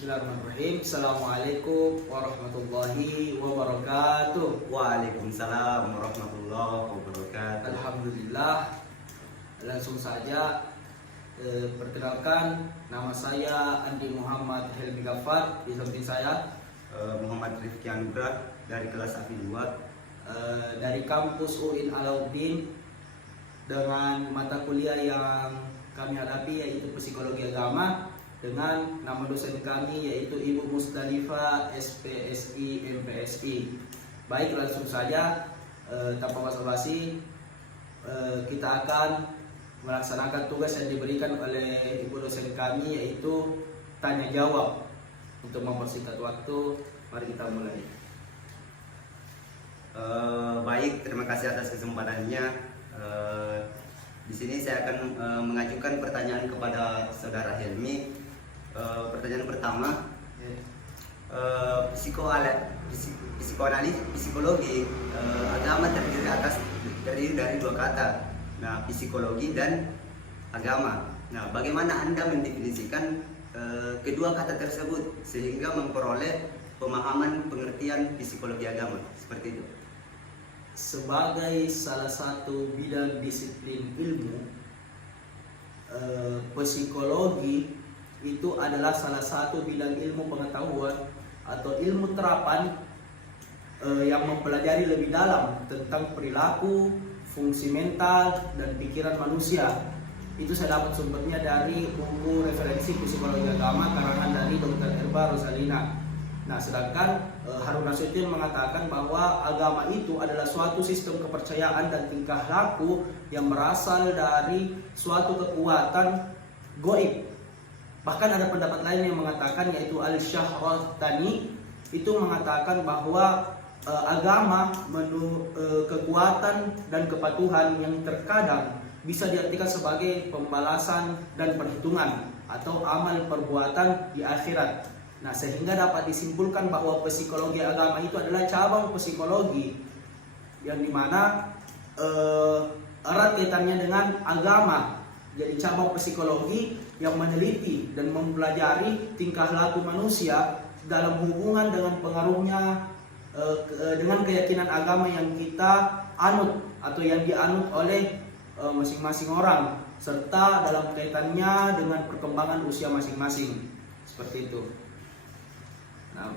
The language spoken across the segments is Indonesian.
Bismillahirrahmanirrahim. Assalamualaikum warahmatullahi wabarakatuh. Waalaikumsalam warahmatullahi wabarakatuh. Alhamdulillah. Langsung saja perkenalkan, nama saya Andi Muhammad Helmi Ghaffar. Di samping saya Muhammad Rifki Anugrah dari kelas API 2 dari kampus UIN Alauddin, dengan mata kuliah yang kami hadapi yaitu Psikologi Agama, dengan nama dosen kami yaitu Ibu Musdalifah SPSI MPSI. Baik, langsung saja tanpa basa-basi kita akan melaksanakan tugas yang diberikan oleh Ibu dosen kami yaitu tanya jawab. Untuk mempersingkat waktu, mari kita mulai. Baik, terima kasih atas kesempatannya. Di sini saya akan mengajukan pertanyaan kepada Saudara Helmi. Pertanyaan pertama, psikologi agama terdiri dari dua kata. Nah, psikologi dan agama. Nah, bagaimana Anda mendefinisikan kedua kata tersebut sehingga memperoleh pemahaman pengertian psikologi agama seperti itu? Sebagai salah satu bidang disiplin ilmu, psikologi itu adalah salah satu bidang ilmu pengetahuan atau ilmu terapan yang mempelajari lebih dalam tentang perilaku, fungsi mental, dan pikiran manusia. Itu saya dapat sumbernya dari buku referensi psikologi agama karangan dari Dr. Erba Rosalina. Nah, sedangkan Harun Nasution mengatakan bahwa agama itu adalah suatu sistem kepercayaan dan tingkah laku yang berasal dari suatu kekuatan goib. Bahkan ada pendapat lain yang mengatakan, yaitu Al-Syahrastani, itu mengatakan bahwa agama kekuatan dan kepatuhan yang terkadang bisa diartikan sebagai pembalasan dan perhitungan atau amal perbuatan di akhirat. Nah, sehingga dapat disimpulkan bahwa psikologi agama itu adalah cabang psikologi yang dimana erat kaitannya dengan agama. Jadi cabang psikologi yang meneliti dan mempelajari tingkah laku manusia dalam hubungan dengan pengaruhnya dengan keyakinan agama yang kita anut atau yang dianut oleh masing-masing orang, serta dalam kaitannya dengan perkembangan usia masing-masing. Seperti itu. Nah,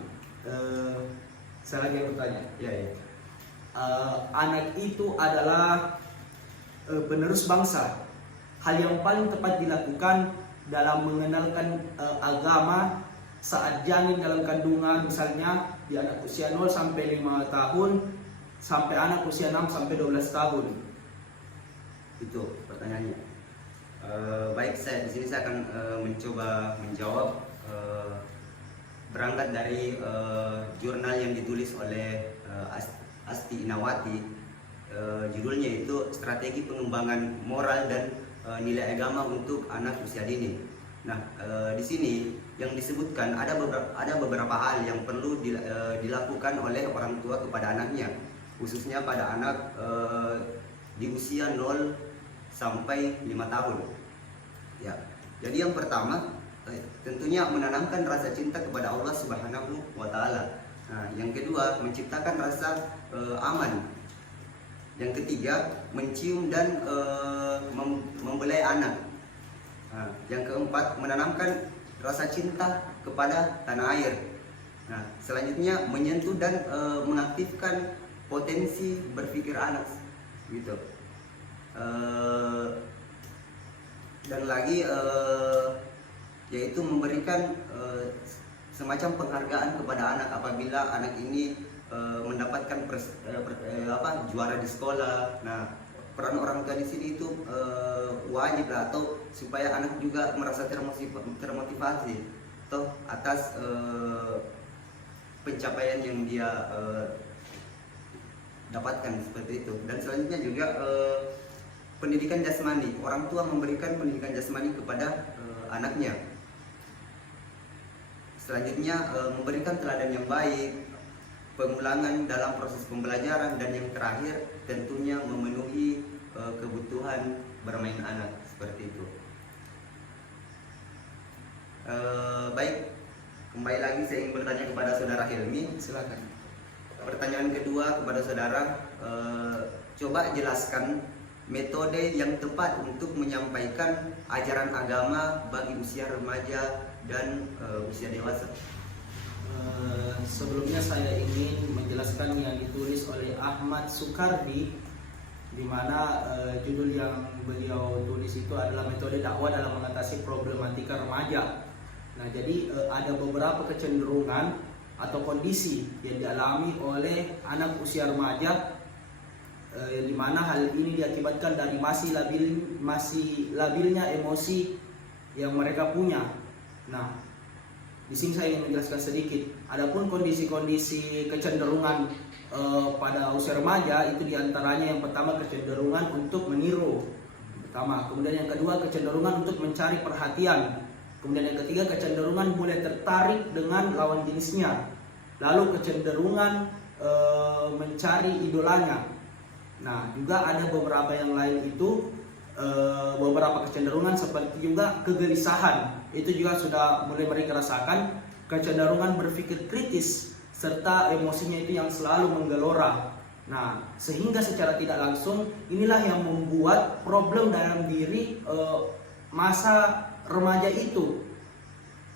saya lagi bertanya. Ya. Anak itu adalah penerus bangsa. Hal yang paling tepat dilakukan dalam mengenalkan agama saat janin dalam kandungan, misalnya di anak usia 0 sampai 5 tahun sampai anak usia 6 sampai 12 tahun. Itu pertanyaannya. Baik, saya di sini saya akan mencoba menjawab berangkat dari jurnal yang ditulis oleh Asti Inawati. Judulnya itu Strategi Pengembangan Moral dan Nilai Agama untuk Anak Usia Dini. Nah, di sini yang disebutkan ada beberapa hal yang perlu dilakukan oleh orang tua kepada anaknya, khususnya pada anak di usia 0 sampai 5 tahun. Ya. Jadi yang pertama tentunya menanamkan rasa cinta kepada Allah Subhanahu wa taala. Nah, yang kedua menciptakan rasa aman. Yang ketiga mencium dan membelai anak. Nah, yang keempat menanamkan rasa cinta kepada tanah air. Nah, selanjutnya menyentuh dan mengaktifkan potensi berpikir anak, gitu. Dan lagi yaitu memberikan semacam penghargaan kepada anak apabila anak ini mendapatkan juara di sekolah. Nah, peran orang tua di sini itu wajib lah, atau supaya anak juga merasa termotivasi toh atas pencapaian yang dia dapatkan, seperti itu. Dan selanjutnya juga pendidikan jasmani. Orang tua memberikan pendidikan jasmani kepada anaknya. Selanjutnya memberikan teladan yang baik, pengulangan dalam proses pembelajaran, dan yang terakhir tentunya memenuhi kebutuhan bermain anak, seperti itu. Baik, kembali lagi saya ingin bertanya kepada saudara Helmi. Silakan. Pertanyaan kedua kepada saudara, coba jelaskan metode yang tepat untuk menyampaikan ajaran agama bagi usia remaja dan usia dewasa. Sebelumnya saya ingin menjelaskan yang ditulis oleh Ahmad Sukardi, di mana judul yang beliau tulis itu adalah metode dakwah dalam mengatasi problematika remaja. Nah, jadi ada beberapa kecenderungan atau kondisi yang dialami oleh anak usia remaja, yang dimana hal ini diakibatkan dari masih labilnya emosi yang mereka punya. Nah, di sini saya ingin menjelaskan sedikit. Adapun kondisi-kondisi kecenderungan pada usia remaja itu diantaranya yang pertama kecenderungan untuk meniru, pertama. Kemudian yang kedua kecenderungan untuk mencari perhatian. Kemudian yang ketiga kecenderungan mulai tertarik dengan lawan jenisnya. Lalu kecenderungan mencari idolanya. Nah, juga ada beberapa yang lain itu, beberapa kecenderungan seperti juga kegelisahan. Itu juga sudah mulai mereka rasakan. Kecenderungan berpikir kritis serta emosinya itu yang selalu menggelora. Nah, sehingga secara tidak langsung inilah yang membuat problem dalam diri masa remaja itu,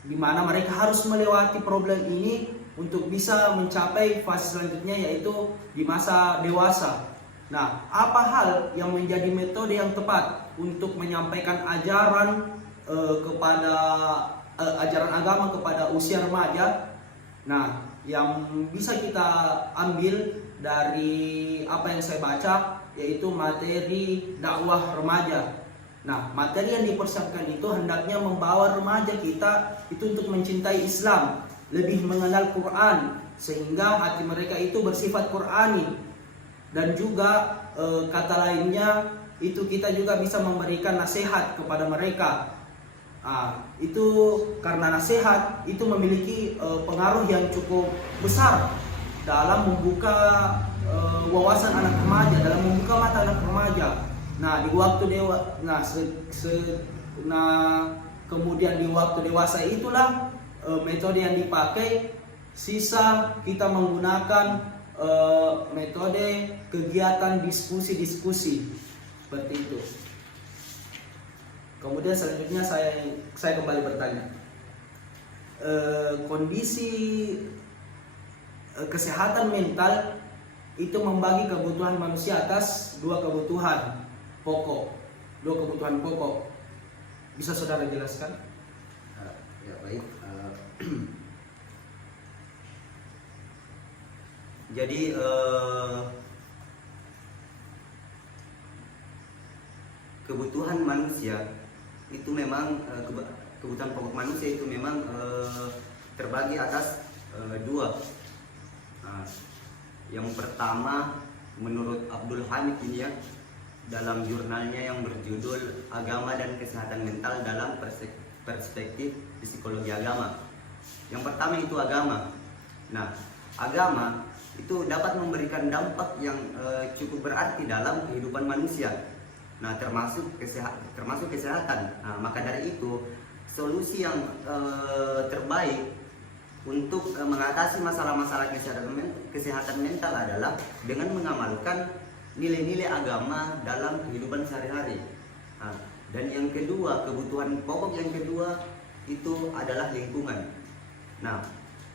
di mana mereka harus melewati problem ini untuk bisa mencapai fase selanjutnya, yaitu di masa dewasa. Nah, apa hal yang menjadi metode yang tepat untuk menyampaikan ajaran ajaran agama kepada usia remaja? Nah, yang bisa kita ambil dari apa yang saya baca, yaitu materi dakwah remaja. Nah, materi yang dipersiapkan itu hendaknya membawa remaja kita itu untuk mencintai Islam, lebih mengenal Quran, sehingga hati mereka itu bersifat Qurani. Dan juga kata lainnya itu kita juga bisa memberikan nasihat kepada mereka. Itu karena nasihat itu memiliki pengaruh yang cukup besar dalam membuka wawasan anak remaja, dalam membuka mata anak remaja. Nah, di waktu kemudian di waktu dewasa itulah metode yang dipakai. Sisa kita menggunakan metode kegiatan diskusi-diskusi seperti itu. Kemudian selanjutnya saya kembali bertanya, kondisi kesehatan mental itu membagi kebutuhan manusia atas dua kebutuhan pokok. Bisa saudara jelaskan? Ya, baik. Jadi kebutuhan manusia itu memang kebutuhan pokok manusia itu memang terbagi atas dua. Yang pertama, menurut Abdul Hamid ini ya, dalam jurnalnya yang berjudul Agama dan Kesehatan Mental dalam Perspektif Psikologi Agama. Yang pertama itu agama. Nah, agama itu dapat memberikan dampak yang cukup berarti dalam kehidupan manusia. Nah, termasuk kesehatan. Nah, maka dari itu solusi yang terbaik untuk mengatasi masalah-masalah kesehatan mental adalah dengan mengamalkan nilai-nilai agama dalam kehidupan sehari-hari. Nah, dan yang kedua, kebutuhan pokok yang kedua itu adalah lingkungan. Nah,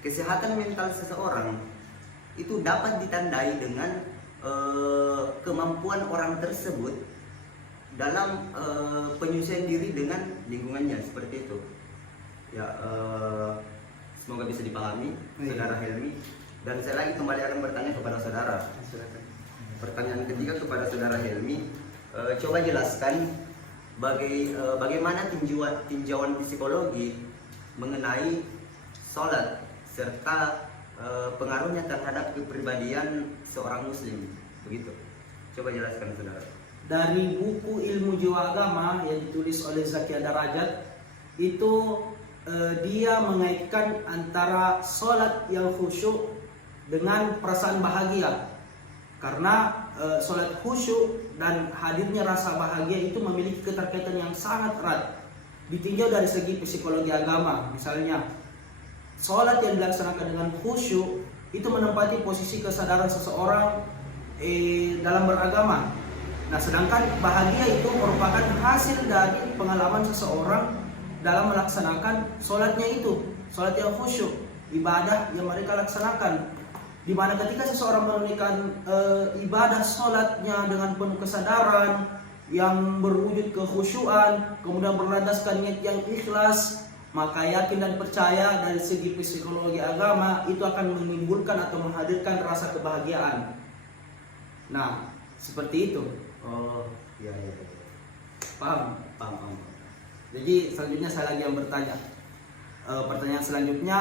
kesehatan mental seseorang itu dapat ditandai dengan kemampuan orang tersebut dalam penyesuaian diri dengan lingkungannya, seperti itu. Ya, semoga bisa dipahami, saudara Helmi. Dan saya lagi kembali akan bertanya kepada saudara. Pertanyaan ketiga kepada saudara Helmi, coba jelaskan bagaimana tinjauan psikologi mengenai sholat serta pengaruhnya terhadap kepribadian seorang muslim, begitu. Coba jelaskan saudara. Dari buku Ilmu Jiwa Agama yang ditulis oleh Zakia Darajat, itu dia mengaitkan antara sholat yang khusyuk dengan perasaan bahagia. Karena sholat khusyuk dan hadirnya rasa bahagia itu memiliki keterkaitan yang sangat erat. Ditinjau dari segi psikologi agama, misalnya sholat yang dilaksanakan dengan khusyuk itu menempati posisi kesadaran seseorang dalam beragama. Nah, sedangkan bahagia itu merupakan hasil dari pengalaman seseorang dalam melaksanakan sholatnya itu, sholat yang khusyuk, ibadah yang mereka laksanakan. Di mana ketika seseorang menunaikan ibadah sholatnya dengan penuh kesadaran yang berwujud kekhusyuan, kemudian berlandaskan niat yang ikhlas, maka yakin dan percaya dari segi psikologi agama itu akan menimbulkan atau menghadirkan rasa kebahagiaan. Nah, seperti itu. Oh, iya. Paham? Paham. Jadi selanjutnya saya lagi yang bertanya. Pertanyaan selanjutnya,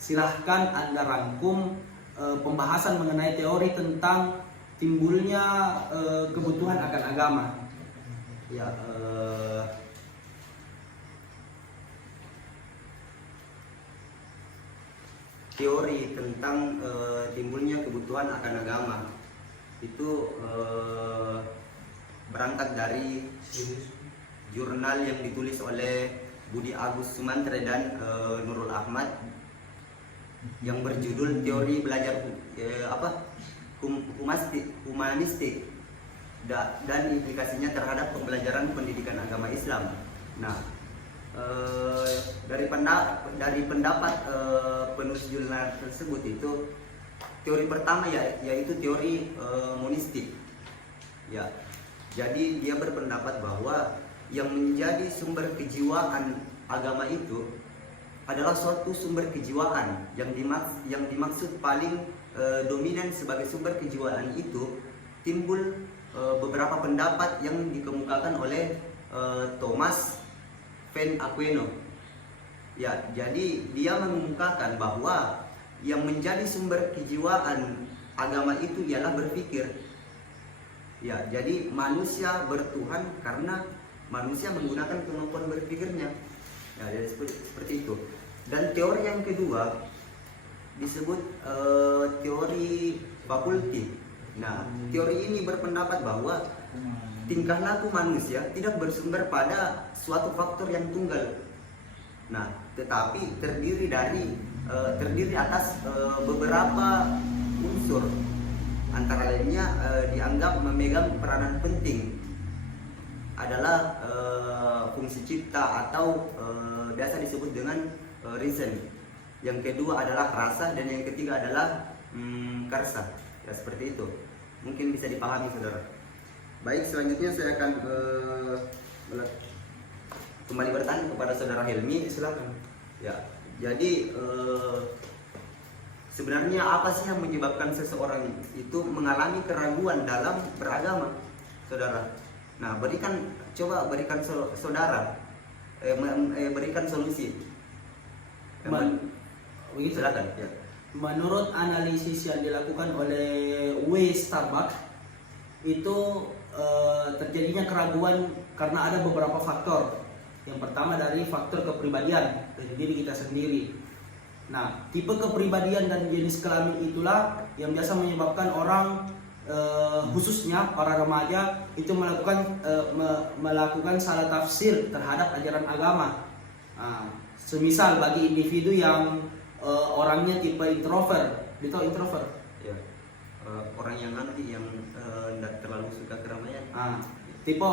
silahkan Anda rangkum pembahasan mengenai teori tentang timbulnya kebutuhan akan agama. Ya, teori tentang timbulnya kebutuhan akan agama itu berangkat dari jurnal yang ditulis oleh Budi Agus Sumantri dan Nurul Ahmad yang berjudul Teori Belajar Humanistik dan implikasinya terhadap pembelajaran pendidikan agama Islam. Nah, dari pendapat penulis jurnal tersebut itu teori pertama yaitu teori monistik. Ya, jadi dia berpendapat bahwa yang menjadi sumber kejiwaan agama itu adalah suatu sumber kejiwaan yang dimaksud paling dominan sebagai sumber kejiwaan itu timbul beberapa pendapat yang dikemukakan oleh Thomas Van Aquino. Ya, jadi dia mengemukakan bahwa yang menjadi sumber kejiwaan agama itu ialah berpikir. Ya, jadi manusia bertuhan karena manusia menggunakan kemampuan berpikirnya. Ya, jadi seperti itu. Dan teori yang kedua disebut teori fakulti. Nah, teori ini berpendapat bahwa tingkah laku manusia tidak bersumber pada suatu faktor yang tunggal. Nah, tetapi terdiri atas beberapa unsur, antara lainnya dianggap memegang peranan penting adalah fungsi cipta atau biasa disebut dengan reason. Yang kedua adalah rasa dan yang ketiga adalah karsa. Ya, seperti itu. Mungkin bisa dipahami, saudara. Baik, selanjutnya saya akan kembali bertanya kepada saudara Helmi. Silakan. Ya, jadi sebenarnya apa sih yang menyebabkan seseorang itu mengalami keraguan dalam beragama, saudara? Nah, coba berikan saudara, berikan solusi. Silakan. Ya. Menurut analisis yang dilakukan oleh W. Starbuck, itu terjadinya keraguan karena ada beberapa faktor. Yang pertama dari faktor kepribadian dari diri kita sendiri. Nah, tipe kepribadian dan jenis kelamin itulah yang biasa menyebabkan orang, khususnya para remaja, itu melakukan salah tafsir terhadap ajaran agama. Nah, semisal bagi individu yang orangnya tipe introvert, dia tahu introvert? Ya, orang yang tidak terlalu suka keramaian. Tipe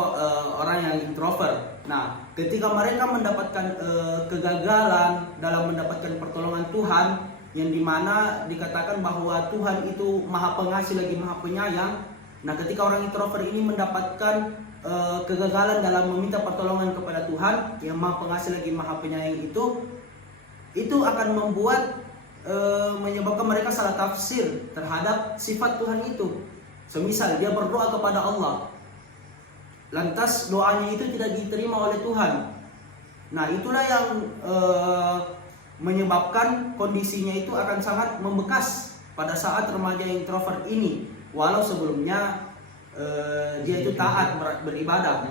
orang yang introvert. Nah, ketika mereka mendapatkan kegagalan dalam mendapatkan pertolongan Tuhan, yang dimana dikatakan bahwa Tuhan itu maha pengasih lagi maha penyayang. Nah, ketika orang introvert ini mendapatkan kegagalan dalam meminta pertolongan kepada Tuhan yang maha pengasih lagi maha penyayang, itu akan membuat menyebabkan mereka salah tafsir terhadap sifat Tuhan itu. Semisal dia berdoa kepada Allah, lantas doanya itu tidak diterima oleh Tuhan. Nah, itulah yang menyebabkan kondisinya itu akan sangat membekas pada saat remaja introvert ini. Walau sebelumnya dia itu taat beribadah,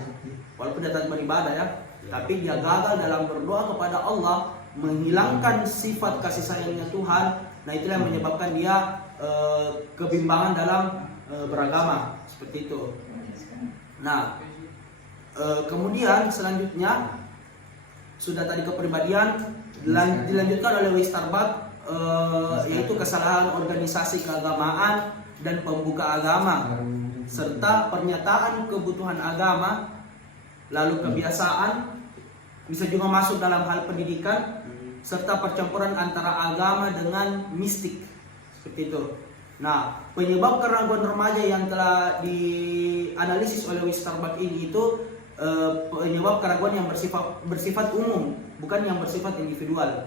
walaupun dia taat beribadah ya, tapi dia gagal dalam berdoa kepada Allah, menghilangkan sifat kasih sayangnya Tuhan. Nah, itulah yang menyebabkan dia kebimbangan dalam beragama seperti itu. Nah, kemudian selanjutnya sudah tadi kepribadian, dilanjutkan oleh Westerback yaitu kesalahan organisasi keagamaan dan pembuka agama, serta pernyataan kebutuhan agama, lalu kebiasaan, bisa juga masuk dalam hal pendidikan, serta percampuran antara agama dengan mistik, seperti itu. Nah, penyebab keraguan remaja yang telah dianalisis oleh Westerback ini itu penyebab keraguan yang bersifat umum, bukan yang bersifat individual.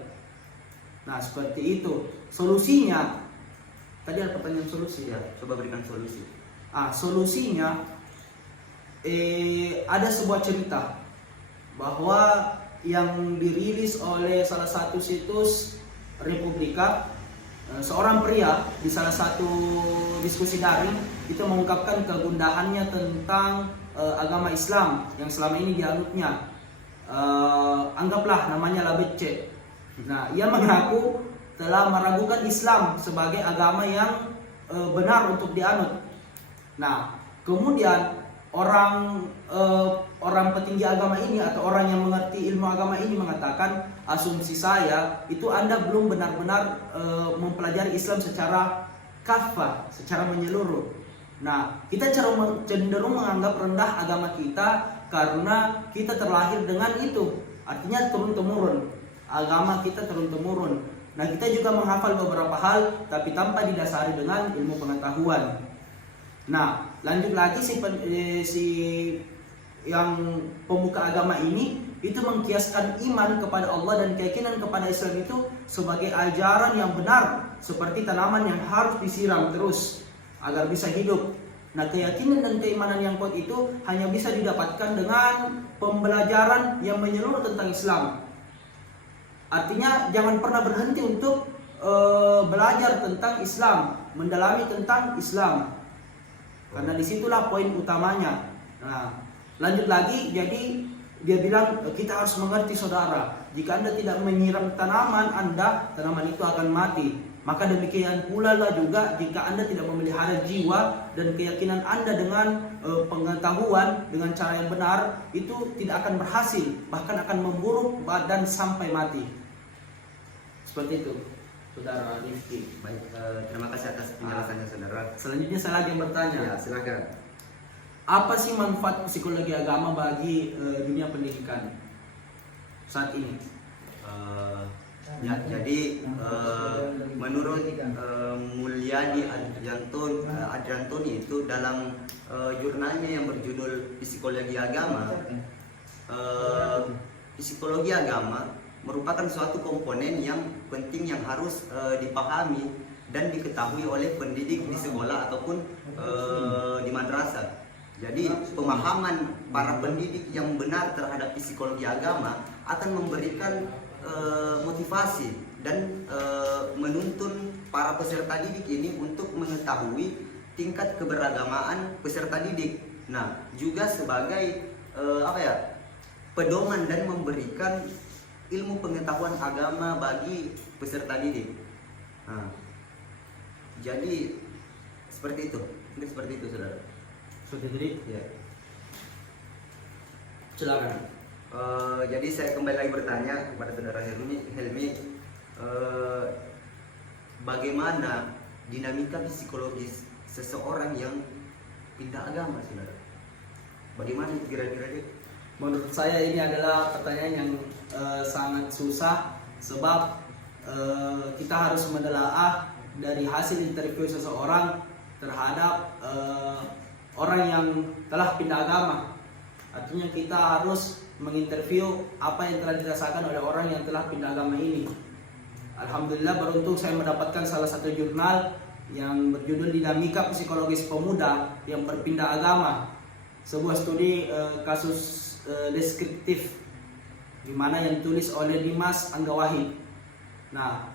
Nah, seperti itu. Solusinya, tadi ada pertanyaan solusi ya. Coba berikan solusi. Solusinya ada sebuah cerita bahwa yang dirilis oleh salah satu situs Republika, seorang pria di salah satu diskusi daring itu mengungkapkan kegundahannya tentang agama Islam yang selama ini dianutnya. Anggaplah namanya Labece. Nah, ia mengaku telah meragukan Islam sebagai agama yang benar untuk dianut. Nah, kemudian orang petinggi agama ini atau orang yang mengerti ilmu agama ini mengatakan, asumsi saya itu Anda belum benar-benar mempelajari Islam secara kafah, secara menyeluruh. Nah, kita cenderung menganggap rendah agama kita karena kita terlahir dengan itu, artinya turun-temurun. Agama kita turun-temurun. Nah, kita juga menghafal beberapa hal tapi tanpa didasari dengan ilmu pengetahuan. Nah, lanjut lagi si yang pemuka agama ini itu mengkiaskan iman kepada Allah dan keyakinan kepada Islam itu sebagai ajaran yang benar, seperti tanaman yang harus disiram terus agar bisa hidup. Nah, keyakinan dan keimanan yang kuat itu hanya bisa didapatkan dengan pembelajaran yang menyeluruh tentang Islam. Artinya jangan pernah berhenti untuk belajar tentang Islam, mendalami tentang Islam. Karena disitulah poin utamanya. Nah, lanjut lagi, jadi dia bilang kita harus mengerti saudara, jika Anda tidak menyiram tanaman Anda, tanaman itu akan mati. Maka demikian pula lah juga jika Anda tidak memelihara jiwa dan keyakinan Anda dengan pengetahuan, dengan cara yang benar, itu tidak akan berhasil, bahkan akan memburuk badan sampai mati. Seperti itu, saudara Rifki. Baik, terima kasih atas penjelasannya saudara. Selanjutnya saya lagi yang bertanya. Ya, silakan. Apa sih manfaat psikologi agama bagi dunia pendidikan saat ini? Ya, jadi menurut Mulyadi Adriantoni itu dalam jurnalnya yang berjudul Psikologi Agama, psikologi agama merupakan suatu komponen yang penting yang harus dipahami dan diketahui oleh pendidik di sekolah ataupun di madrasah. Jadi pemahaman para pendidik yang benar terhadap psikologi agama akan memberikan motivasi dan menuntun para peserta didik ini untuk mengetahui tingkat keberagamaan peserta didik. Nah, juga sebagai pedoman dan memberikan ilmu pengetahuan agama bagi peserta didik. Nah, jadi seperti itu, mungkin seperti itu, saudara. Seperti itu, Ya. Silakan. Jadi saya kembali lagi bertanya kepada saudara Helmi, bagaimana dinamika psikologis seseorang yang pindah agama, saudara? Bagaimana itu kira-kira? Menurut saya ini adalah pertanyaan yang sangat susah, sebab kita harus menelaah dari hasil interview seseorang terhadap orang yang telah pindah agama. Artinya kita harus menginterview apa yang telah dirasakan oleh orang yang telah pindah agama ini. Alhamdulillah beruntung saya mendapatkan salah satu jurnal yang berjudul Dinamika Psikologis Pemuda yang Berpindah Agama, sebuah studi kasus deskriptif di mana yang ditulis oleh Dimas Anggawahid. Nah,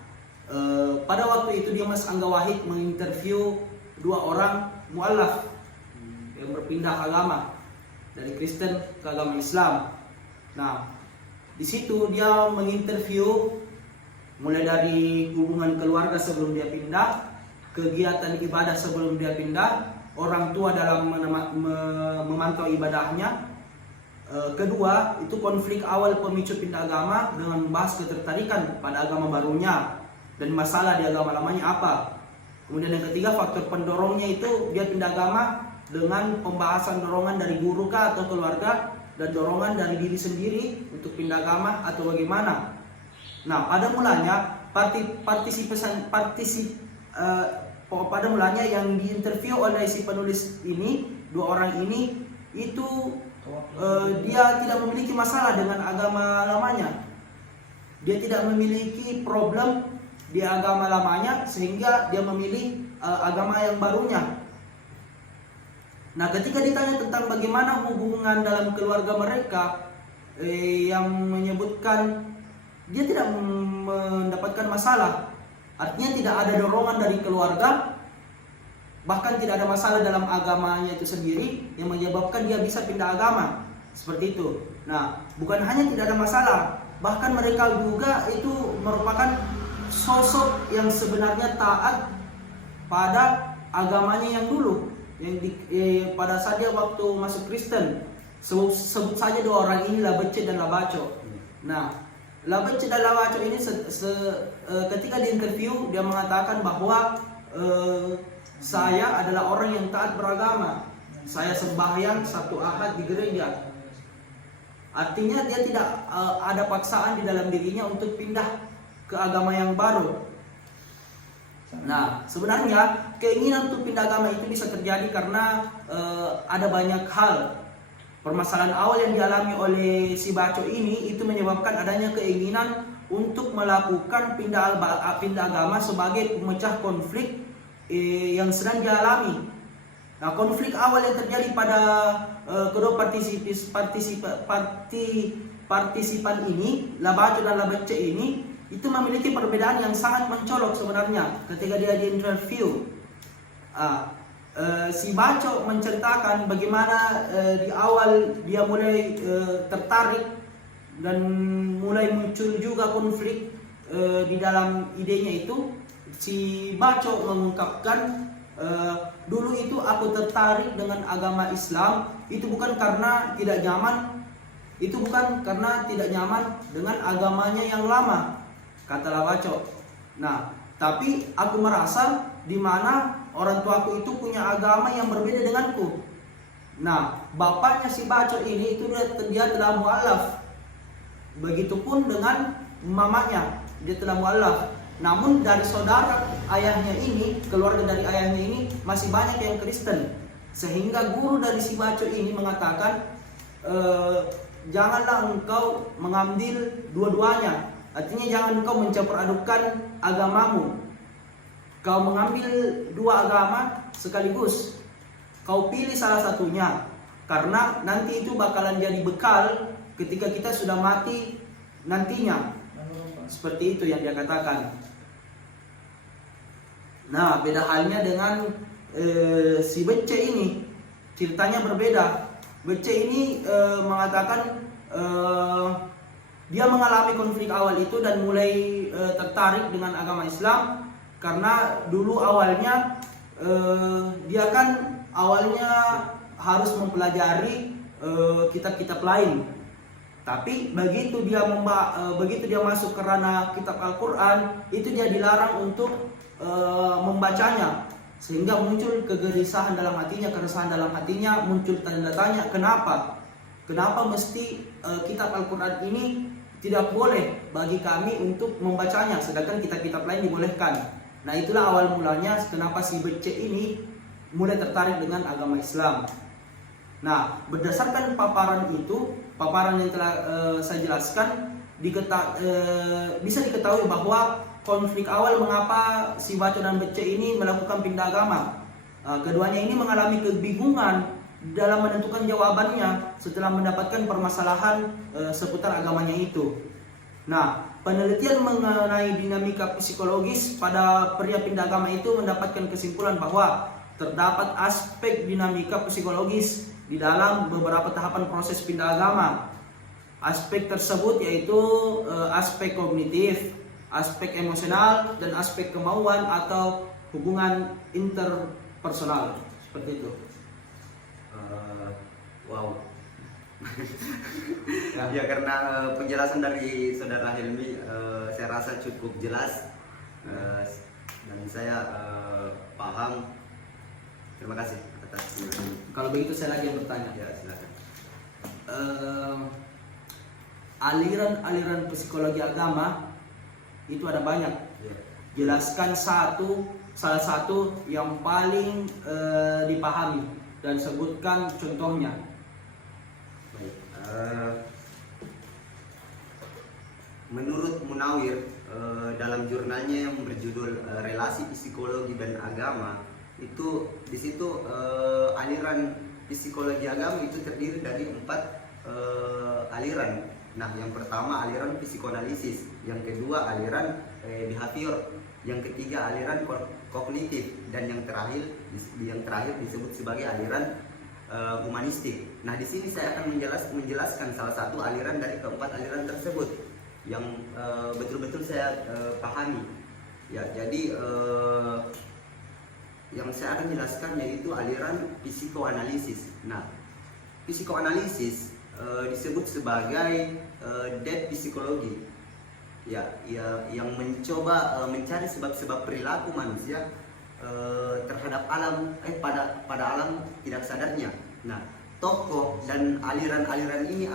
pada waktu itu Dimas Anggawahid menginterview dua orang mu'alaf yang berpindah agama dari Kristen ke agama Islam. Nah, di situ dia menginterview mulai dari hubungan keluarga sebelum dia pindah, kegiatan ibadah sebelum dia pindah, orang tua dalam memantau ibadahnya, Kedua, itu konflik awal pemicu pindah agama dengan membahas ketertarikan pada agama barunya dan masalah di agama lamanya apa. Kemudian yang ketiga, faktor pendorongnya itu dia pindah agama dengan pembahasan dorongan dari guru kah atau keluarga dan dorongan dari diri sendiri untuk pindah agama atau bagaimana. Nah, pada mulanya pada mulanya yang diinterview oleh si penulis ini, dua orang ini itu dia tidak memiliki masalah dengan agama lamanya. Dia tidak memiliki problem di agama lamanya sehingga dia memilih agama yang barunya. Nah, ketika ditanya tentang bagaimana hubungan dalam keluarga mereka, yang menyebutkan dia tidak mendapatkan masalah. Artinya tidak ada dorongan dari keluarga, bahkan tidak ada masalah dalam agamanya itu sendiri yang menyebabkan dia bisa pindah agama. Seperti itu. Nah, bukan hanya tidak ada masalah, bahkan mereka juga itu merupakan sosok yang sebenarnya taat pada agamanya yang dulu, yang pada saat dia waktu masuk Kristen. Sebut saja dua orang ini, Labece dan Labaco. Nah, Labece dan Labaco ini ketika diinterview dia mengatakan bahwa saya adalah orang yang taat beragama. Saya sembahyang satu Ahad di gereja. Artinya dia tidak ada paksaan di dalam dirinya untuk pindah ke agama yang baru. Nah, sebenarnya keinginan untuk pindah agama itu bisa terjadi karena ada banyak hal. Permasalahan awal yang dialami oleh si Baco ini itu menyebabkan adanya keinginan untuk melakukan pindah agama sebagai pemecah konflik yang sedang dialami. Nah, konflik awal yang terjadi pada kedua partisipan ini, Labaco dan Labece ini, itu memiliki perbedaan yang sangat mencolok sebenarnya ketika dia diinterview. Si Baco menceritakan bagaimana di awal dia mulai tertarik dan mulai muncul juga konflik di dalam idenya itu. Si Baco mengungkapkan dulu itu aku tertarik dengan agama Islam itu bukan karena tidak nyaman, dengan agamanya yang lama, kata Labaco. Nah, tapi aku merasa di mana orang tuaku itu punya agama yang berbeda denganku. Nah, bapaknya si Baco ini itu dia telah mualaf. Begitupun dengan mamanya, dia telah mualaf. Namun dari saudara ayahnya ini, keluarga dari ayahnya ini masih banyak yang Kristen. Sehingga guru dari si Baco ini mengatakan, janganlah engkau mengambil dua-duanya. Artinya jangan engkau mencampur adukkan agamamu. Kau mengambil dua agama sekaligus. Kau pilih salah satunya. Karena nanti itu bakalan jadi bekal ketika kita sudah mati nantinya. Seperti itu yang dia katakan. Nah, beda halnya dengan si Bece ini. Ceritanya berbeda. Bece ini mengatakan dia mengalami konflik awal itu dan mulai tertarik dengan agama Islam karena dulu awalnya dia kan awalnya harus mempelajari kitab-kitab lain. Tapi begitu dia masuk ke ranah kitab Al-Quran, itu dia dilarang untuk membacanya, sehingga muncul kegelisahan dalam hatinya, keresahan dalam hatinya, muncul tanda tanya, kenapa mesti kitab Al-Quran ini tidak boleh bagi kami untuk membacanya, sedangkan kitab-kitab lain dibolehkan. Nah, itulah awal mulanya kenapa si Bece ini mulai tertarik dengan agama Islam. Nah, berdasarkan paparan yang telah saya jelaskan, bisa diketahui bahwa konflik awal mengapa si Baco dan Bece ini melakukan pindah agama. Keduanya ini mengalami kebingungan dalam menentukan jawabannya setelah mendapatkan permasalahan seputar agamanya itu. Nah, penelitian mengenai dinamika psikologis pada pria pindah agama itu mendapatkan kesimpulan bahwa terdapat aspek dinamika psikologis di dalam beberapa tahapan proses pindah agama. Aspek tersebut yaitu aspek kognitif, aspek emosional, dan aspek kemauan atau hubungan interpersonal. Seperti itu. Wow. Ya karena penjelasan dari saudara Helmi saya rasa cukup jelas dan saya paham. Terima kasih atas penjelasan. Kalau begitu saya lagi yang bertanya. Ya silakan. Aliran-aliran psikologi agama itu ada banyak. Ya. Jelaskan salah satu yang paling dipahami dan sebutkan contohnya. Baik. Menurut Munawir dalam jurnalnya yang berjudul Relasi Psikologi dan Agama, itu di situ aliran psikologi agama itu terdiri dari 4 aliran. Nah, yang pertama aliran psikoanalisis, yang kedua aliran behavior, yang ketiga aliran kognitif, dan yang terakhir disebut sebagai aliran humanistik. Nah, di sini saya akan menjelaskan salah satu aliran dari keempat aliran tersebut yang betul-betul saya pahami. Ya, jadi yang saya akan jelaskan yaitu aliran psikoanalisis. Nah, psikoanalisis disebut sebagai deep psikologi. Ya, yang mencoba mencari sebab-sebab perilaku manusia terhadap alam pada alam tidak sadarnya. Nah, tokoh dan aliran-aliran ini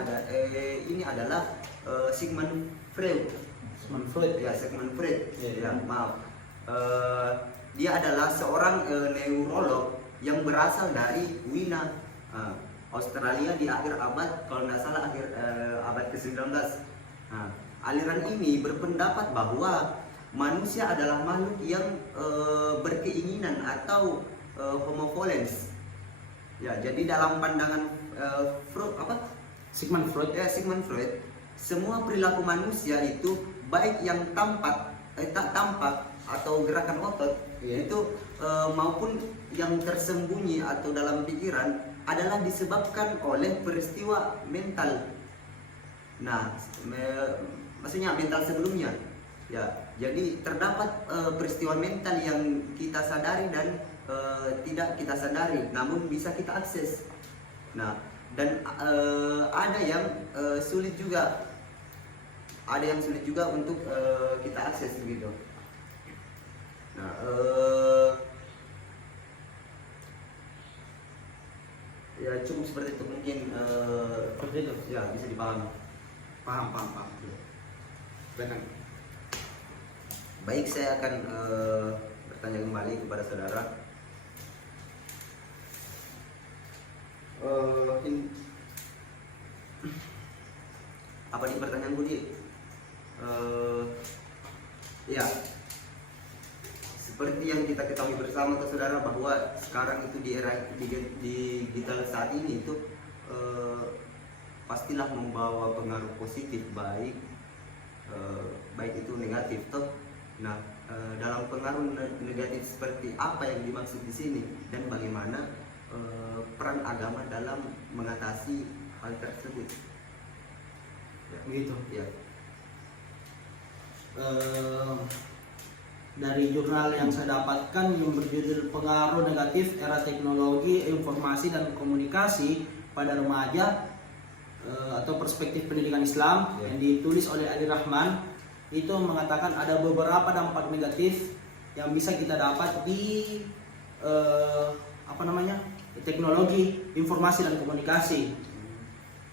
adalah Sigmund Freud. Sigmund Freud. Ya, Sigmund Freud. Ya. Maaf. Dia adalah seorang neurolog yang berasal dari Wina, Australia di akhir abad, kalau tidak salah akhir abad ke-19. Nah, aliran ini berpendapat bahwa manusia adalah makhluk yang berkeinginan atau homo volens. Ya, jadi dalam pandangan Sigmund Freud. Sigmund Freud, semua perilaku manusia itu baik yang tak tampak atau gerakan otot itu maupun yang tersembunyi atau dalam pikiran adalah disebabkan oleh peristiwa mental. Nah, maksudnya mental sebelumnya. Ya, jadi terdapat peristiwa mental yang kita sadari dan tidak kita sadari, namun bisa kita akses. Nah, dan ada yang sulit juga. Ada yang sulit juga untuk kita akses begitu. Nah, ya cukup seperti itu mungkin Seperti itu. ya bisa dipahami. Paham. Benar. Baik, saya akan bertanya kembali kepada saudara. Apa di pertanyaan Budi? Ya, seperti yang kita ketahui bersama ke saudara bahwa sekarang itu di era digital saat ini itu pastilah membawa pengaruh positif baik itu negatif toh. Nah, dalam pengaruh negatif seperti apa yang dimaksud di sini dan bagaimana peran agama dalam mengatasi hal tersebut? Ya. Begitu. Ya. Dari jurnal yang saya dapatkan yang berjudul Pengaruh Negatif Era Teknologi, Informasi dan Komunikasi pada Remaja atau Perspektif Pendidikan Islam yang ditulis oleh Ali Rahman, itu mengatakan ada beberapa dampak negatif yang bisa kita dapat di teknologi, informasi dan komunikasi.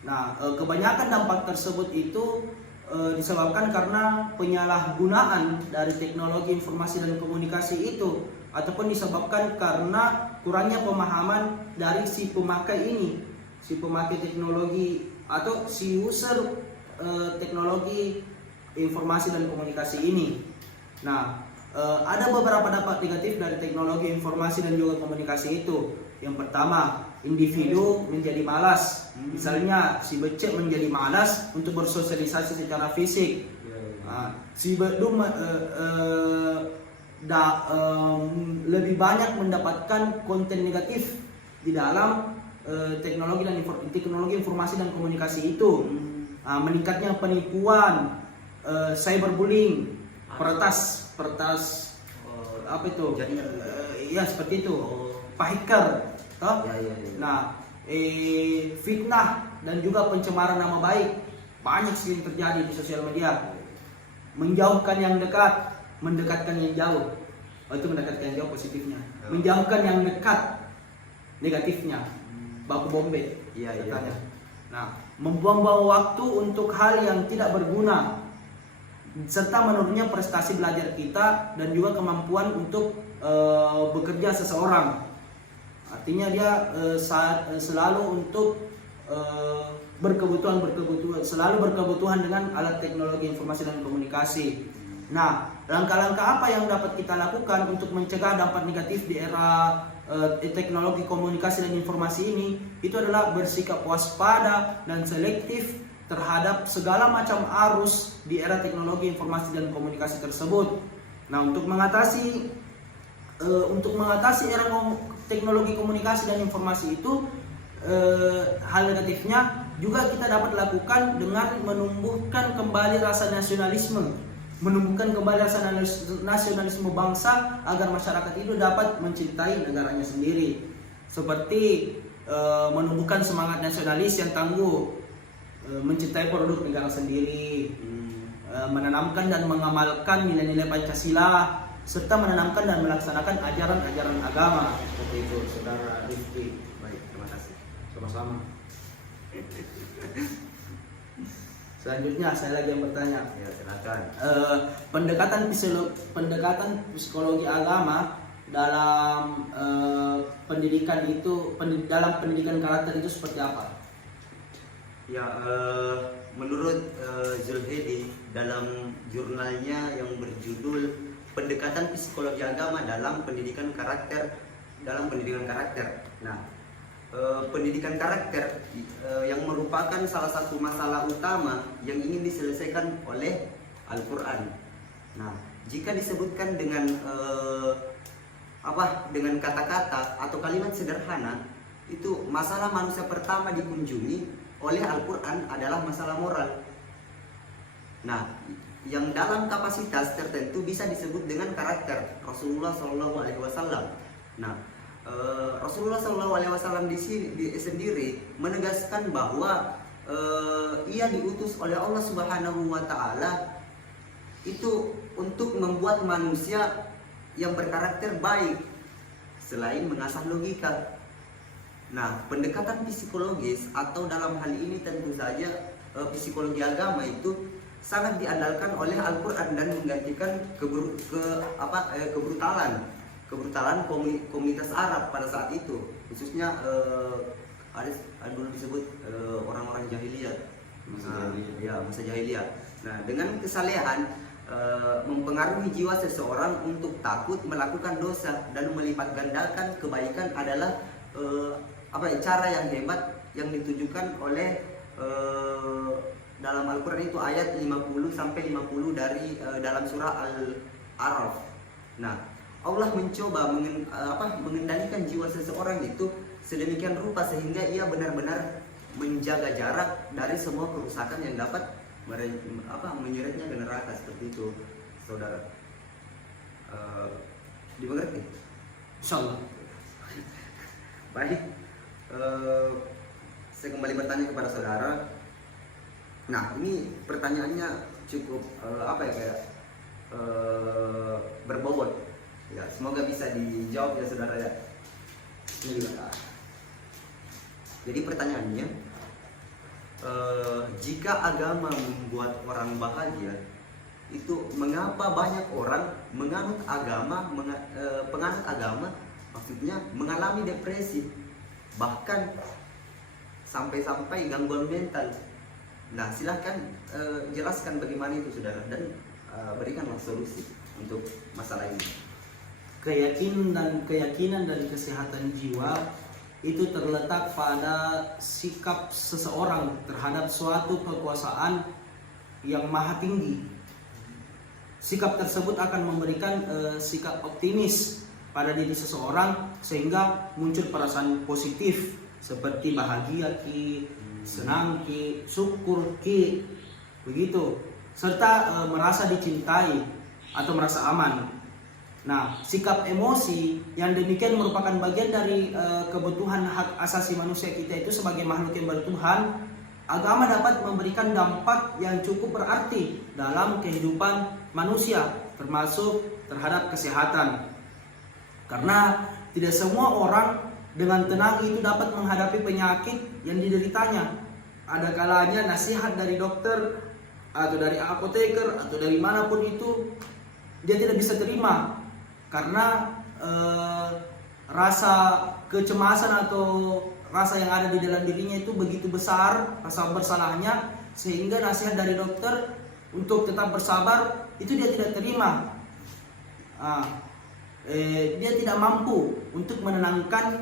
Nah, kebanyakan dampak tersebut itu disebabkan karena penyalahgunaan dari teknologi informasi dan komunikasi itu, ataupun disebabkan karena kurangnya pemahaman dari si pemakai ini, si pemakai teknologi atau si user teknologi informasi dan komunikasi ini. Nah, ada beberapa dampak negatif dari teknologi informasi dan juga komunikasi itu. Yang pertama, individu menjadi malas. Misalnya si becek menjadi malas untuk bersosialisasi secara fisik. Si bedum lebih banyak mendapatkan konten negatif di dalam teknologi informasi dan komunikasi itu. Meningkatnya penipuan, cyberbullying, peretas apa itu? Ya seperti itu. Hacker, toh? Ya. Nah, fitnah dan juga pencemaran nama baik banyak sekali terjadi di sosial media. Menjauhkan yang dekat, mendekatkan yang jauh. Oh, itu mendekatkan yang jauh positifnya. Menjauhkan yang dekat negatifnya. Baku bombe. Iya. Katanya. Nah, membuang-buang waktu untuk hal yang tidak berguna serta menurunnya prestasi belajar kita dan juga kemampuan untuk bekerja seseorang. Artinya dia selalu untuk selalu berkebutuhan dengan alat teknologi informasi dan komunikasi. Nah, langkah-langkah apa yang dapat kita lakukan untuk mencegah dampak negatif di era teknologi komunikasi dan informasi ini? Itu adalah bersikap waspada dan selektif terhadap segala macam arus di era teknologi informasi dan komunikasi tersebut. Nah, untuk mengatasi era teknologi komunikasi dan informasi itu, hal negatifnya juga kita dapat lakukan dengan menumbuhkan kembali rasa nasionalisme, bangsa agar masyarakat itu dapat mencintai negaranya sendiri, seperti menumbuhkan semangat nasionalis yang tangguh, mencintai produk negara sendiri, menanamkan dan mengamalkan nilai-nilai Pancasila, serta menanamkan dan melaksanakan ajaran-ajaran agama. Seperti itu, Saudara Rifki. Baik, terima kasih. Sama-sama. Selanjutnya saya lagi yang bertanya. Ya, silakan. Pendekatan psikologi agama dalam pendidikan itu, dalam pendidikan karakter itu seperti apa? Ya, menurut Zulhedi dalam jurnalnya yang berjudul Pendekatan Psikologi Agama dalam Pendidikan Karakter. Nah, pendidikan karakter yang merupakan salah satu masalah utama yang ingin diselesaikan oleh Al-Quran. Nah, jika disebutkan dengan dengan kata-kata atau kalimat sederhana, itu masalah manusia pertama dikunjungi oleh Al-Quran adalah masalah moral. Nah, yang dalam kapasitas tertentu bisa disebut dengan karakter Rasulullah SAW. Nah, Rasulullah SAW sendiri menegaskan bahwa ia diutus oleh Allah Subhanahu Wa Taala itu untuk membuat manusia yang berkarakter baik selain mengasah logika. Nah, pendekatan psikologis atau dalam hal ini tentu saja psikologi agama itu sangat diandalkan oleh Al-Quran dan menggantikan kebrutalan komunitas Arab pada saat itu, khususnya ada dulu disebut orang-orang jahiliyah, masa jahiliyah. Nah, dengan kesalehan mempengaruhi jiwa seseorang untuk takut melakukan dosa dan melipat gandakan kebaikan adalah cara yang hebat yang ditujukan oleh dalam Al-Quran itu ayat 50 sampai 50 dari dalam surah Al-A'raf. Nah, Allah mencoba mengendalikan jiwa seseorang itu sedemikian rupa sehingga ia benar-benar menjaga jarak dari semua kerusakan yang dapat menyeretnya ke neraka. Seperti itu, saudara. Dimengerti? Insyaallah. Baik. Saya kembali bertanya kepada saudara. Nah, ini pertanyaannya cukup berbobot. Ya, semoga bisa dijawab ya saudara ya. Jadi pertanyaannya, jika agama membuat orang bahagia, itu mengapa banyak orang penganut agama, maksudnya mengalami depresi, bahkan sampai-sampai gangguan mental? Nah, silahkan jelaskan bagaimana itu saudara dan berikanlah solusi untuk masalah ini. Keyakinan dan kesehatan jiwa itu terletak pada sikap seseorang terhadap suatu kekuasaan yang maha tinggi. Sikap tersebut akan memberikan sikap optimis pada diri seseorang sehingga muncul perasaan positif seperti bahagia ki, senang ki, syukur ki, begitu, serta merasa dicintai atau merasa aman. Nah, sikap emosi yang demikian merupakan bagian dari kebutuhan hak asasi manusia kita itu sebagai makhluk yang bertuhan. Agama dapat memberikan dampak yang cukup berarti dalam kehidupan manusia, termasuk terhadap kesehatan. Karena tidak semua orang dengan tenang itu dapat menghadapi penyakit yang dideritanya. Ada kalanya nasihat dari dokter atau dari apoteker atau dari manapun itu dia tidak bisa terima karena rasa kecemasan atau rasa yang ada di dalam dirinya itu begitu besar, rasa bersalahnya, sehingga nasihat dari dokter untuk tetap bersabar itu dia tidak terima. Dia tidak mampu untuk menenangkan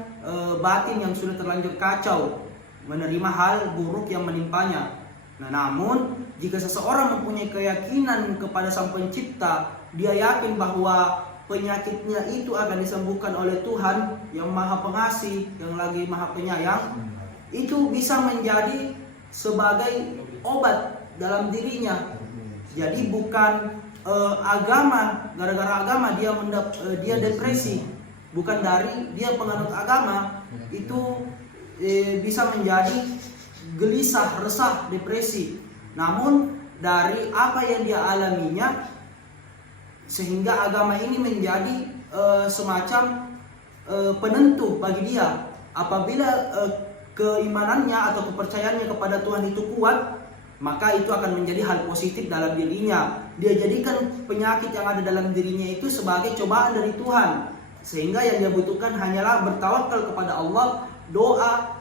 batin yang sudah terlanjur kacau, menerima hal buruk yang menimpanya. Nah, namun jika seseorang mempunyai keyakinan kepada Sang Pencipta, dia yakin bahwa penyakitnya itu akan disembuhkan oleh Tuhan yang Maha Pengasih, yang lagi Maha Penyayang, itu bisa menjadi sebagai obat dalam dirinya. Jadi bukan agama, gara-gara agama dia depresi, bukan dari dia penganut agama itu bisa menjadi gelisah, resah, depresi. Namun dari apa yang dia alaminya, sehingga agama ini menjadi semacam penentu bagi dia. Apabila keimanannya atau kepercayaannya kepada Tuhan itu kuat, maka itu akan menjadi hal positif dalam dirinya. Dia jadikan penyakit yang ada dalam dirinya itu sebagai cobaan dari Tuhan, sehingga yang dia butuhkan hanyalah bertawakal kepada Allah, doa,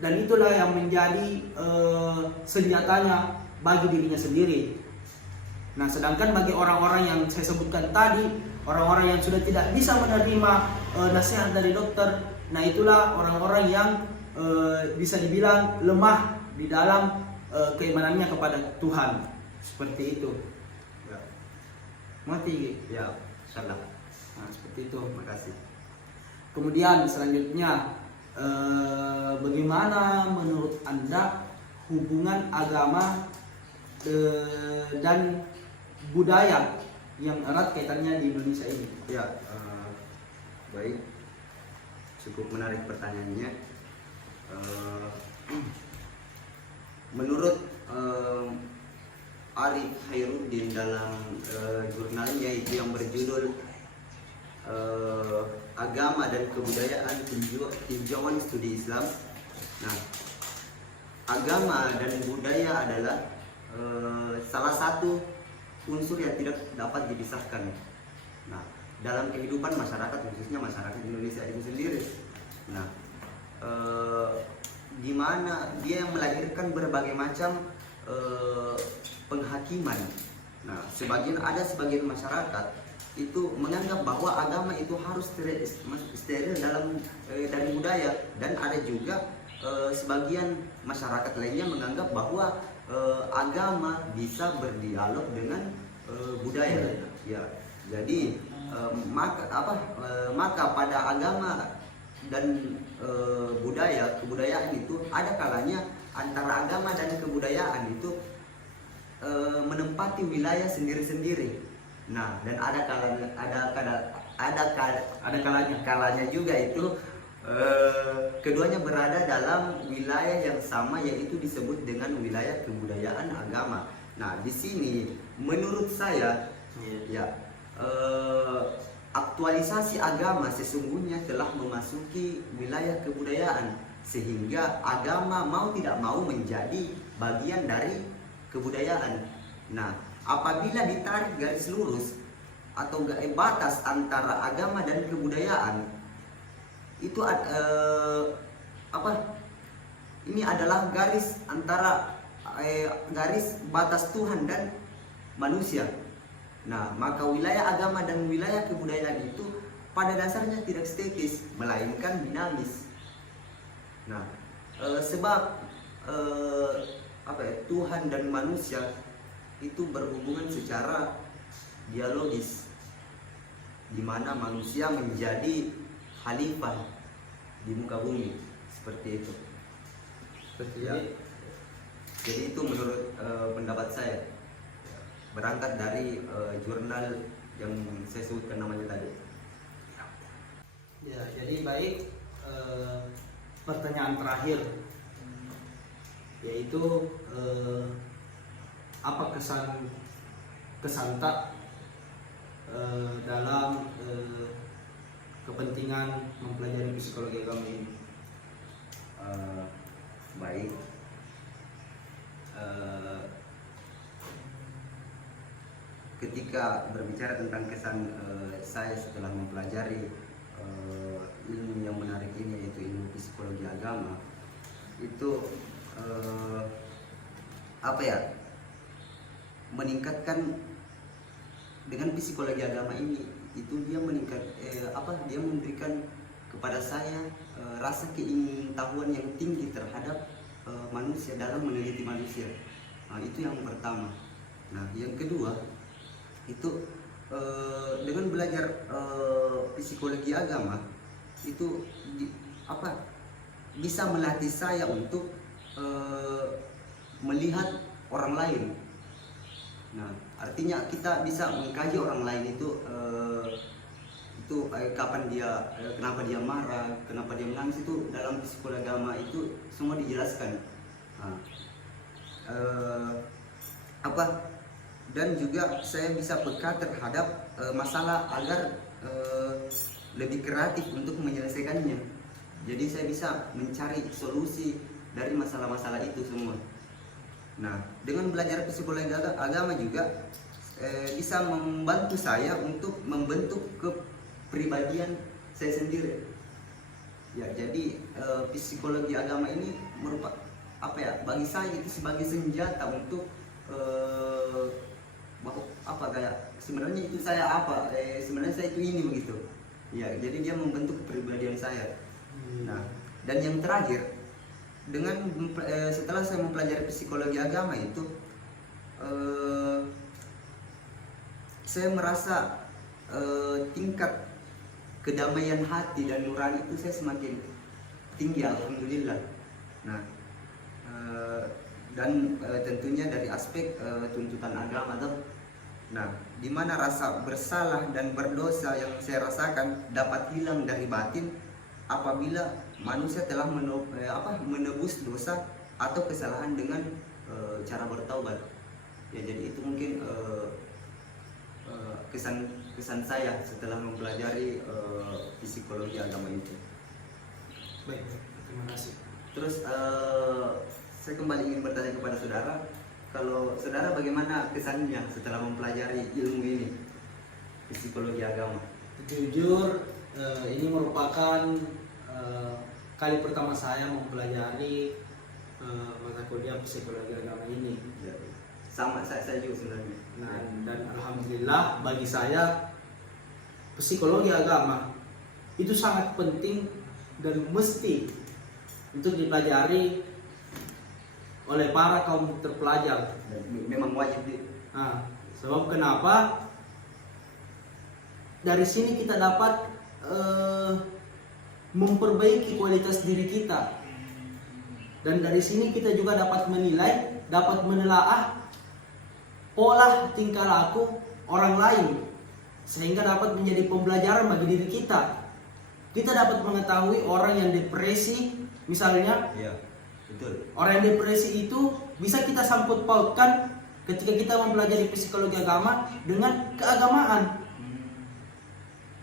dan itulah yang menjadi senjatanya bagi dirinya sendiri. Nah, sedangkan bagi orang-orang yang saya sebutkan tadi, orang-orang yang sudah tidak bisa menerima nasihat dari dokter, nah itulah orang-orang yang bisa dibilang lemah di dalam keimanannya kepada Tuhan. Seperti itu. Ya. Mati. Ya, salah. Nah, seperti itu. Terima kasih. Kemudian selanjutnya, bagaimana menurut Anda hubungan agama dan budaya yang erat kaitannya di Indonesia ini? Ya, baik. Cukup menarik pertanyaannya. Menurut Arif Khairuddin dalam jurnalnya itu yang berjudul Agama dan Kebudayaan Tinjauan Studi Islam. Nah, agama dan budaya adalah salah satu unsur yang tidak dapat dipisahkan. Nah, dalam kehidupan masyarakat, khususnya masyarakat Indonesia itu sendiri. Nah, di mana dia yang melahirkan berbagai macam penghakiman. Nah, sebagian masyarakat itu menganggap bahwa agama itu harus steril dari budaya, dan ada juga sebagian masyarakat lainnya menganggap bahwa agama bisa berdialog dengan budaya. Ya, jadi maka pada agama dan kebudayaan itu ada kalanya antara agama dan kebudayaan itu menempati wilayah sendiri-sendiri. Nah, dan ada kalanya juga itu keduanya berada dalam wilayah yang sama, yaitu disebut dengan wilayah kebudayaan agama. Nah, di sini menurut saya aktualisasi agama sesungguhnya telah memasuki wilayah kebudayaan, sehingga agama mau tidak mau menjadi bagian dari kebudayaan. Nah, apabila ditarik garis lurus atau batas antara agama dan kebudayaan, itu ini adalah garis antara garis batas Tuhan dan manusia. Nah, maka wilayah agama dan wilayah kebudayaan itu pada dasarnya tidak statis, melainkan dinamis. Nah, sebab Tuhan dan manusia itu berhubungan secara dialogis, di mana manusia menjadi khalifah di muka bumi, seperti itu. Jadi itu menurut pendapat saya, berangkat dari jurnal yang saya sebutkan namanya tadi. Ya, jadi baik, pertanyaan terakhir yaitu apa kesan tak dalam kepentingan mempelajari psikologi agama ini? Baik, ketika berbicara tentang kesan saya setelah mempelajari ilmu yang menarik ini, yaitu ilmu psikologi agama, itu apa ya, meningkatkan dengan psikologi agama ini, itu dia dia memberikan kepada saya rasa keingintahuan yang tinggi terhadap manusia, dalam meneliti manusia. Nah, itu yang pertama. Nah, yang kedua itu dengan belajar psikologi agama itu bisa melatih saya untuk melihat orang lain. Nah, artinya kita bisa mengkaji orang lain itu kapan dia, kenapa dia marah, kenapa dia menangis, itu dalam psikologi agama itu semua dijelaskan. Nah, dan juga saya bisa peka terhadap masalah agar lebih kreatif untuk menyelesaikannya. Jadi saya bisa mencari solusi dari masalah-masalah itu semua. Nah, dengan belajar psikologi agama juga bisa membantu saya untuk membentuk kepribadian saya sendiri. Ya, jadi psikologi agama ini merupakan bagi saya itu sebagai senjata untuk sebenarnya itu saya sebenarnya saya itu ini begitu. Ya, jadi dia membentuk kepribadian saya. Nah, dan yang terakhir, setelah saya mempelajari psikologi agama itu, saya merasa tingkat kedamaian hati dan nurani itu saya semakin tinggi, alhamdulillah. Nah, dan tentunya dari aspek tuntutan agama tuh. Nah, di mana rasa bersalah dan berdosa yang saya rasakan dapat hilang dari batin apabila manusia telah menebus dosa atau kesalahan dengan cara bertaubat. Ya, jadi itu mungkin kesan saya setelah mempelajari psikologi agama itu. Baik, terima kasih. Terus saya kembali ingin bertanya kepada saudara, kalau saudara bagaimana kesannya setelah mempelajari ilmu ini, psikologi agama? Jujur, ini merupakan kali pertama saya mempelajari mata kuliah psikologi agama ini. Ya, sama saya juga sebenarnya. Nah, dan alhamdulillah bagi saya psikologi agama itu sangat penting dan mesti untuk dipelajari oleh para kaum terpelajar. Dan memang wajib. Nah, sebab kenapa? Dari sini kita dapat memperbaiki kualitas diri kita, dan dari sini kita juga dapat menilai, dapat menelaah pola tingkah laku orang lain, sehingga dapat menjadi pembelajaran bagi diri kita. Kita dapat mengetahui orang yang depresi, misalnya. Iya, betul. Orang yang depresi itu bisa kita sangkut pautkan ketika kita mempelajari psikologi agama dengan keagamaan.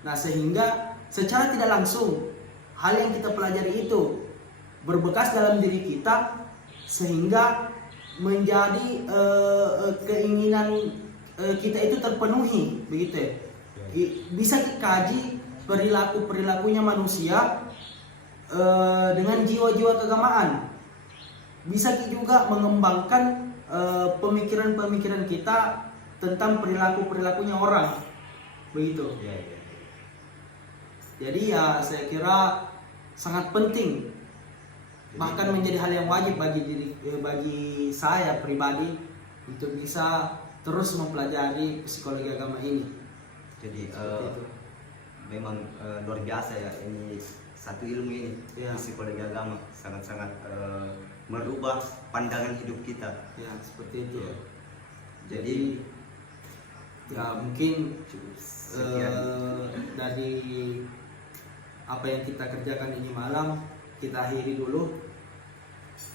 Nah, sehingga secara tidak langsung hal yang kita pelajari itu berbekas dalam diri kita, sehingga menjadi keinginan kita itu terpenuhi, begitu ya. Bisa dikaji perilakunya manusia dengan jiwa-jiwa keagamaan. Bisa juga mengembangkan pemikiran-pemikiran kita tentang perilakunya orang, begitu. Jadi ya saya kira sangat penting, bahkan menjadi hal yang wajib bagi saya pribadi untuk bisa terus mempelajari psikologi agama ini. Jadi memang luar biasa ya ini satu ilmu ini, ya. Psikologi agama sangat-sangat merubah pandangan hidup kita. Ya, seperti itu. Ya. Jadi Ya mungkin Cukup sekian. dari apa yang kita kerjakan ini malam kita akhiri dulu.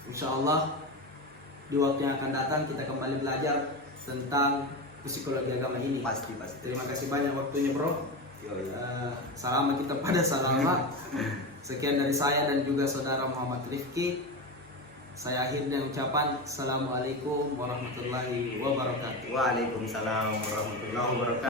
Insya Allah di waktu yang akan datang kita kembali belajar tentang psikologi agama ini. Pasti. Terima kasih banyak waktunya bro. Yoi. Salama kita pada salama. Sekian dari saya dan juga saudara Muhammad Rifki. Saya akhiri dengan ucapan Assalamualaikum warahmatullahi wabarakatuh. Waalaikumsalam warahmatullahi wabarakatuh.